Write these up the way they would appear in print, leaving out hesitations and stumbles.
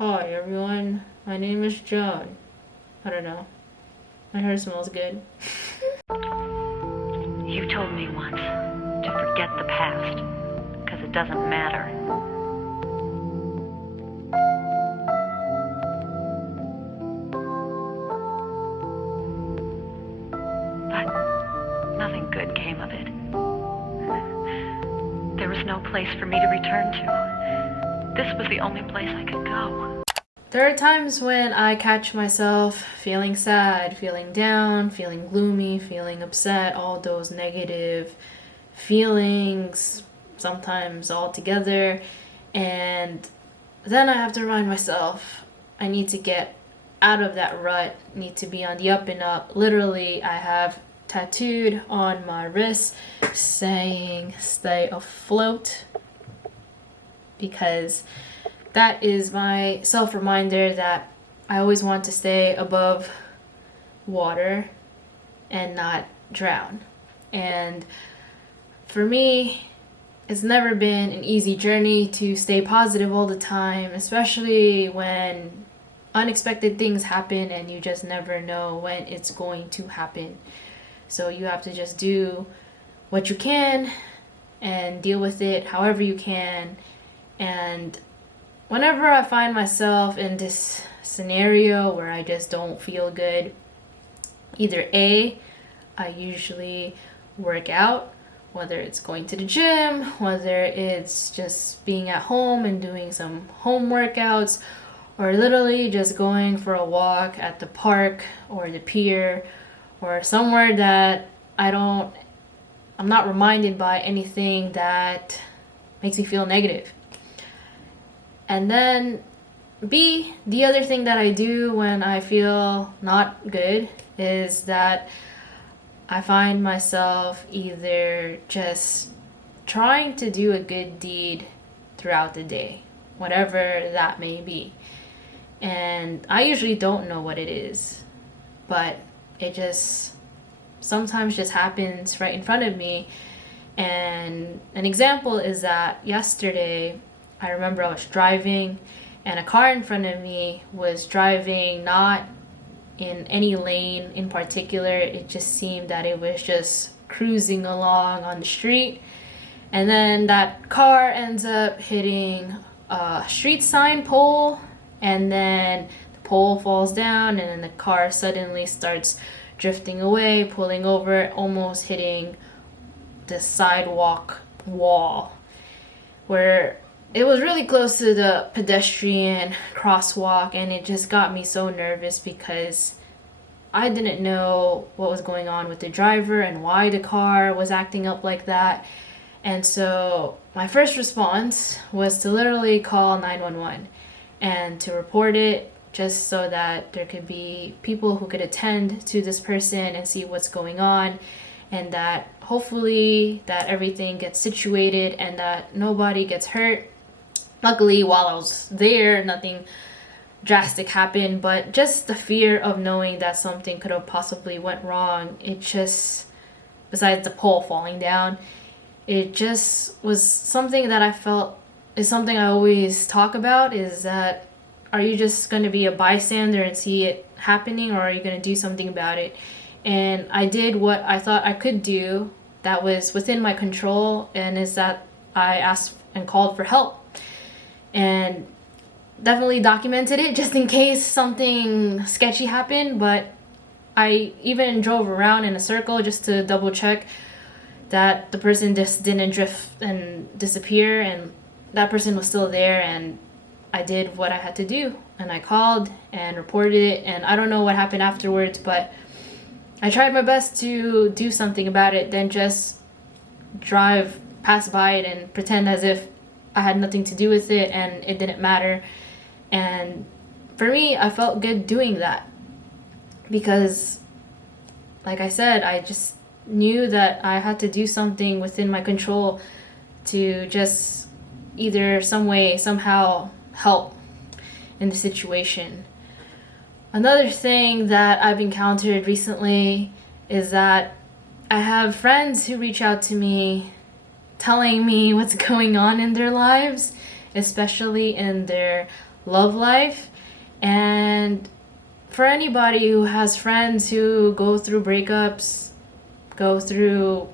Hi everyone, my name is Joan. I don't know. My hair smells good. You told me once to forget the past, because it doesn't matter. But nothing good came of it. There was no place for me to return to. This was the only place I could go. There are times when I catch myself feeling sad, feeling down, feeling gloomy, feeling upset, all those negative feelings, sometimes all together. And then I have to remind myself I need to get out of that rut, need to be on the up and up. Literally, I have tattooed on my wrist saying stay afloat, because that is my self-reminder that I always want to stay above water and not drown. And for me, it's never been an easy journey to stay positive all the time, especially when unexpected things happen and you just never know when it's going to happen. So you have to just do what you can and deal with it however you can. And whenever I find myself in this scenario where I just don't feel good, either I usually work out, whether it's going to the gym, whether it's just being at home and doing some home workouts, or literally just going for a walk at the park or the pier or somewhere that I'm not reminded by anything that makes me feel negative. And then the other thing that I do when I feel not good is that I find myself either just trying to do a good deed throughout the day, whatever that may be. And I usually don't know what it is, but it just sometimes just happens right in front of me. And an example is that yesterday, I remember I was driving and a car in front of me was driving not in any lane in particular. It just seemed that it was just cruising along on the street. And then that car ends up hitting a street sign pole, and then the pole falls down, and then the car suddenly starts drifting away, pulling over, almost hitting the sidewalk wall, where it was really close to the pedestrian crosswalk. And it just got me so nervous because I didn't know what was going on with the driver and why the car was acting up like that. And so my first response was to literally call 911 and to report it, just so that there could be people who could attend to this person and see what's going on, and that hopefully that everything gets situated and that nobody gets hurt. Luckily, while I was there, nothing drastic happened, but just the fear of knowing that something could have possibly went wrong, it just, besides the pole falling down, it just was something that I felt is something I always talk about, is that are you just going to be a bystander and see it happening, or are you going to do something about it? And I did what I thought I could do that was within my control, and is that I asked and called for help. And definitely documented it just in case something sketchy happened, but I even drove around in a circle just to double check that the person just didn't drift and disappear, and that person was still there. And I did what I had to do, and I called and reported it. And I don't know what happened afterwards, but I tried my best to do something about it, then just pass by it and pretend as if I had nothing to do with it and it didn't matter. And for me, I felt good doing that because, like I said, I just knew that I had to do something within my control to just either some way, somehow help in the situation. Another thing that I've encountered recently is that I have friends who reach out to me telling me what's going on in their lives, especially in their love life. And for anybody who has friends who go through breakups, go through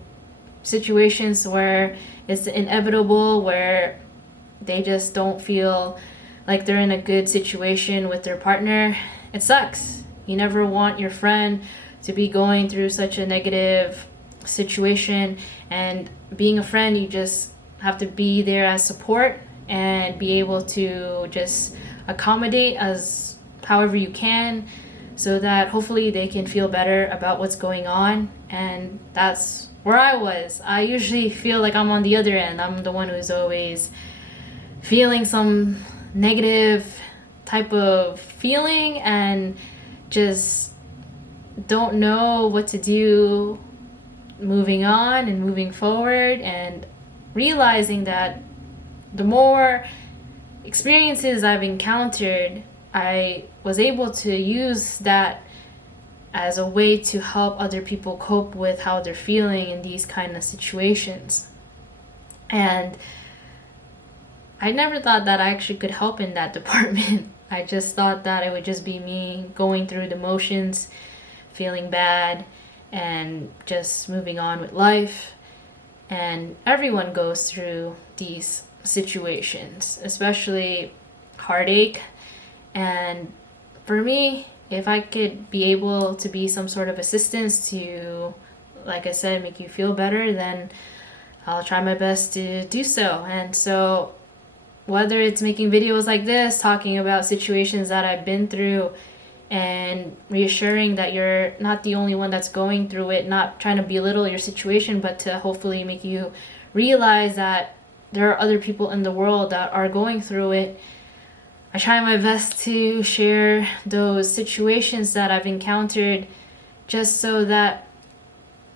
situations where it's inevitable, where they just don't feel like they're in a good situation with their partner, it sucks. You never want your friend to be going through such a negative situation, and being a friend, you just have to be there as support and be able to just accommodate as however you can, so that hopefully they can feel better about what's going on. And that's where I was. I usually feel like I'm on the other end. I'm the one who's always feeling some negative type of feeling and just don't know what to do moving on and moving forward, and realizing that the more experiences I've encountered, I was able to use that as a way to help other people cope with how they're feeling in these kind of situations. And I never thought that I actually could help in that department. I just thought that it would just be me going through the motions, feeling bad, and just moving on with life. And everyone goes through these situations, especially heartache. And for me, if I could be able to be some sort of assistance to, like I said, make you feel better, then I'll try my best to do so. And so whether it's making videos like this, talking about situations that I've been through, and reassuring that you're not the only one that's going through it, not trying to belittle your situation, but to hopefully make you realize that there are other people in the world that are going through it. I try my best to share those situations that I've encountered, just so that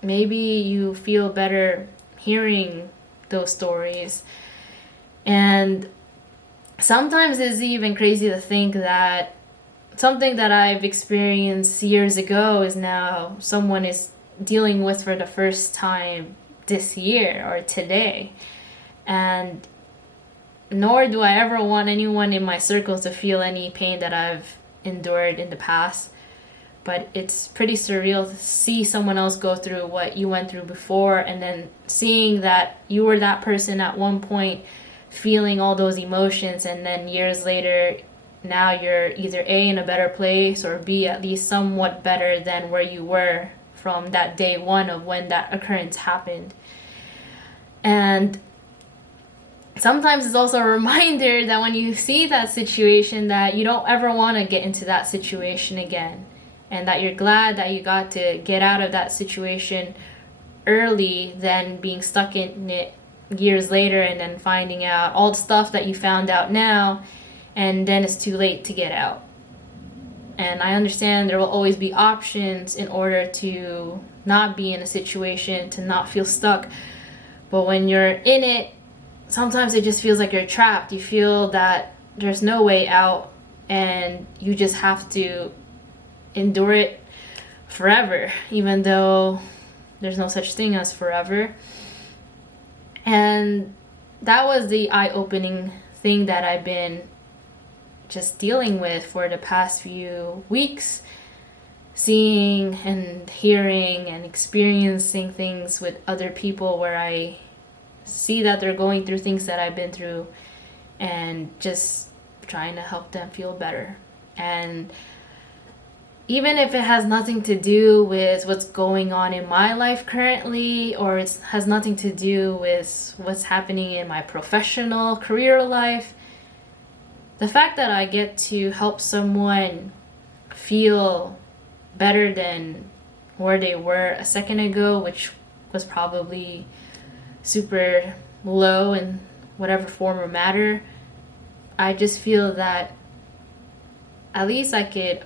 maybe you feel better hearing those stories. And sometimes it's even crazy to think that something that I've experienced years ago is now someone is dealing with for the first time this year or today. And nor do I ever want anyone in my circle to feel any pain that I've endured in the past. But it's pretty surreal to see someone else go through what you went through before, and then seeing that you were that person at one point feeling all those emotions, and then years later, now you're either A, in a better place, or B, at least somewhat better than where you were from that day one of when that occurrence happened. And sometimes it's also a reminder that when you see that situation, that you don't ever want to get into that situation again, and that you're glad that you got to get out of that situation early than being stuck in it years later and then finding out all the stuff that you found out now, and then it's too late to get out. And I understand there will always be options in order to not be in a situation, to not feel stuck. But when you're in it, sometimes it just feels like you're trapped. You feel that there's no way out, and you just have to endure it forever, even though there's no such thing as forever. And that was the eye-opening thing that I've been just dealing with for the past few weeks, seeing and hearing and experiencing things with other people where I see that they're going through things that I've been through, and just trying to help them feel better. And even if it has nothing to do with what's going on in my life currently, or it has nothing to do with what's happening in my professional career life, the fact that I get to help someone feel better than where they were a second ago, which was probably super low in whatever form or matter, I just feel that at least I could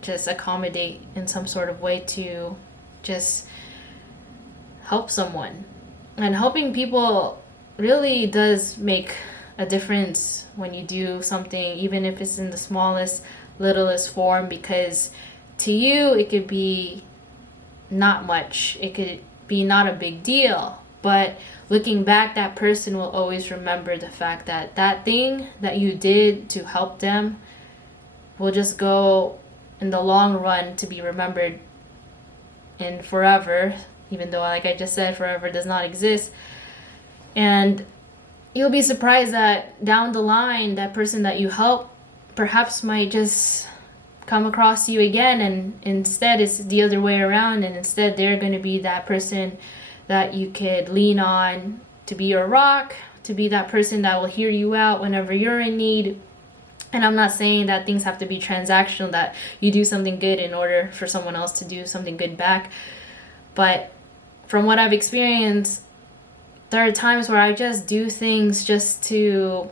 just accommodate in some sort of way to just help someone. And helping people really does make a difference when you do something, even if it's in the smallest, littlest form, because to you it could be not much, it could be not a big deal, But looking back, that person will always remember the fact that that thing that you did to help them will just go in the long run to be remembered in forever, even though, like I just said, forever does not exist. And you'll be surprised that down the line, that person that you help perhaps might just come across you again, and instead it's the other way around, and instead they're going to be that person that you could lean on to be your rock, to be that person that will hear you out whenever you're in need. And I'm not saying that things have to be transactional, that you do something good in order for someone else to do something good back. But from what I've experienced, there are times where I just do things just to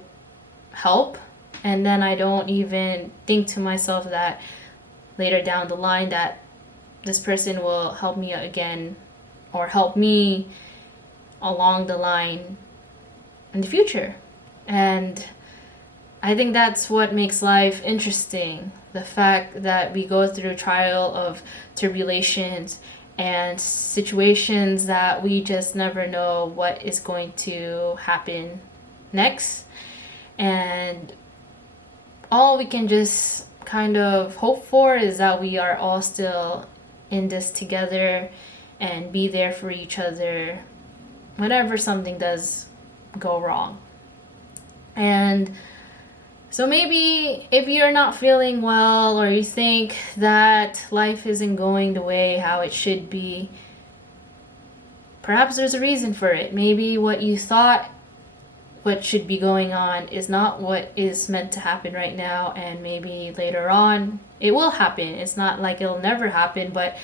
help, and then I don't even think to myself that later down the line that this person will help me again or help me along the line in the future. And I think that's what makes life interesting. The fact that we go through trial of tribulations and situations that we just never know what is going to happen next. And all we can just kind of hope for is that we are all still in this together and be there for each other whenever something does go wrong. And so maybe if you're not feeling well, or you think that life isn't going the way how it should be, perhaps there's a reason for it. Maybe what you thought what should be going on is not what is meant to happen right now, and maybe later on it will happen. It's not like it'll never happen, but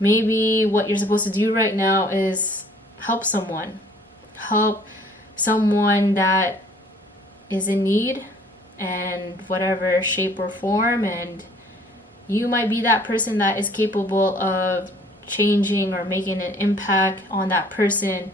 maybe what you're supposed to do right now is help someone that is in need, and whatever shape or form, and you might be that person that is capable of changing or making an impact on that person.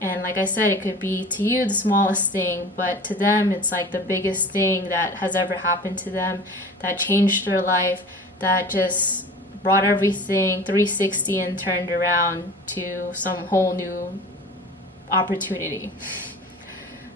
And like I said, it could be to you the smallest thing, but to them it's like the biggest thing that has ever happened to them, that changed their life, that just brought everything 360 and turned around to some whole new opportunity.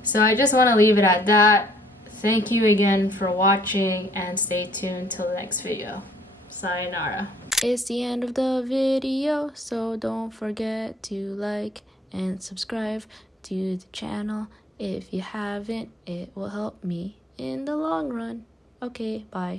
So I just want to leave it at that. Thank you again for watching, and stay tuned till the next video. Sayonara. It's the end of the video, so don't forget to like and subscribe to the channel. If you haven't, it will help me in the long run. Okay, bye.